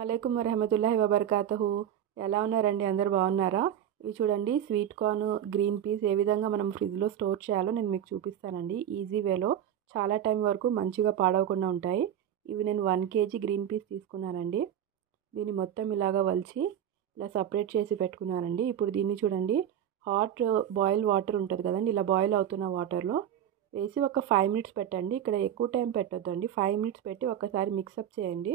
అస్సలాముఅలైకుం వరహమతుల్లాహి వబర్కాతుహు. ఎలా ఉన్నారండి? అందరు బాగున్నారా? ఇవి చూడండి, స్వీట్ కార్న్, గ్రీన్ పీస్ ఏ విధంగా మనం ఫ్రిడ్జ్లో స్టోర్ చేయాలో నేను మీకు చూపిస్తానండి. ఈజీ వేలో చాలా టైం వరకు మంచిగా పాడవకుండా ఉంటాయి. ఇవి నేను 1 kg గ్రీన్ పీస్ తీసుకున్నానండి. దీన్ని మొత్తం ఇలాగా వలిచి ఇలా సపరేట్ చేసి పెట్టుకున్నానండి. ఇప్పుడు దీన్ని చూడండి, హాట్ బాయిల్ వాటర్ ఉంటుంది కదండి, ఇలా బాయిల్ అవుతున్న వాటర్లో వేసి ఒక 5 minutes పెట్టండి. ఇక్కడ ఎక్కువ టైం పెట్టొద్దండి. 5 minutes పెట్టి ఒకసారి మిక్సప్ చేయండి.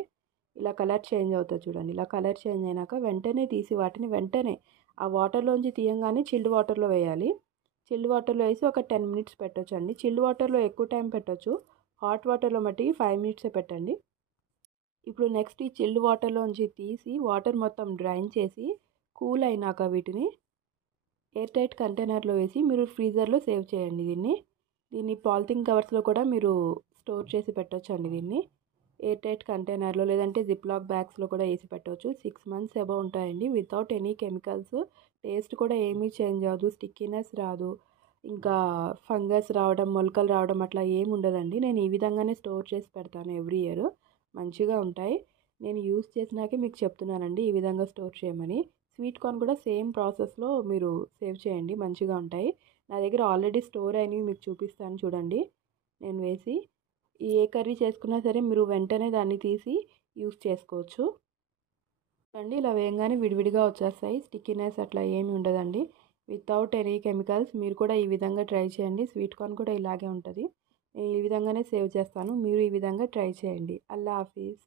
ఇలా కలర్ చేంజ్ అవుతుంది చూడండి. ఇలా కలర్ చేంజ్ అయినాక వెంటనే తీసి వాటిని వెంటనే ఆ వాటర్లోంచి తీయంగానే చిల్డ్ వాటర్లో వేయాలి. చిల్డ్ వాటర్లో వేసి ఒక 10 minutes పెట్టొచ్చు అండి. చిల్డ్ వాటర్లో ఎక్కువ టైం పెట్టొచ్చు. హాట్ వాటర్లో మట్టి 5 minutes పెట్టండి. ఇప్పుడు నెక్స్ట్ ఈ చిల్డ్ వాటర్లోంచి తీసి వాటర్ మొత్తం డ్రైన్ చేసి కూల్ అయినాక వీటిని ఎయిర్ టైట్ కంటైనర్లో వేసి మీరు ఫ్రీజర్లో సేవ్ చేయండి. దీన్ని పాలిథిన్ కవర్స్లో కూడా మీరు స్టోర్ చేసి పెట్టొచ్చు అండి. దీన్ని ఎయిర్ టైట్ కంటైనర్లో లేదంటే జిప్లాక్ బ్యాగ్స్లో కూడా వేసి పెట్టవచ్చు. 6 months అబౌవ్ ఉంటాయండి వితౌట్ ఎనీ కెమికల్స్. టేస్ట్ కూడా ఏమీ చేంజ్ అవ్వదు, స్టిక్కీనెస్ రాదు, ఇంకా ఫంగస్ రావడం, మొలకలు రావడం అట్లా ఏమి ఉండదండి. నేను ఈ విధంగానే స్టోర్ చేసి పెడతాను ఎవ్రీ ఇయర్. మంచిగా ఉంటాయి. నేను యూస్ చేసినాకే మీకు చెప్తున్నానండి ఈ విధంగా స్టోర్ చేయమని. స్వీట్ కార్న్ కూడా సేమ్ ప్రాసెస్లో మీరు సేవ్ చేయండి, మంచిగా ఉంటాయి. నా దగ్గర ఆల్రెడీ స్టోర్ అయినవి మీకు చూపిస్తాను చూడండి. నేను వేసి ఏ కర్రీ చేసుకున్నా సరే మీరు వెంటనే దాన్ని తీసి యూస్ చేసుకోవచ్చు అండి. ఇలా వేయంగానే విడివిడిగా వచ్చేస్తాయి, స్టిక్కీనెస్ అట్లా ఏమి ఉండదండి. Without any chemicals. మీరు కూడా ఈ విధంగా ట్రై చేయండి. స్వీట్ కార్న్ కూడా ఇలాగే ఉంటుంది. నేను ఈ విధంగానే సేవ్ చేస్తాను. మీరు ఈ విధంగా ట్రై చేయండి. అల్లా హాఫీజ్.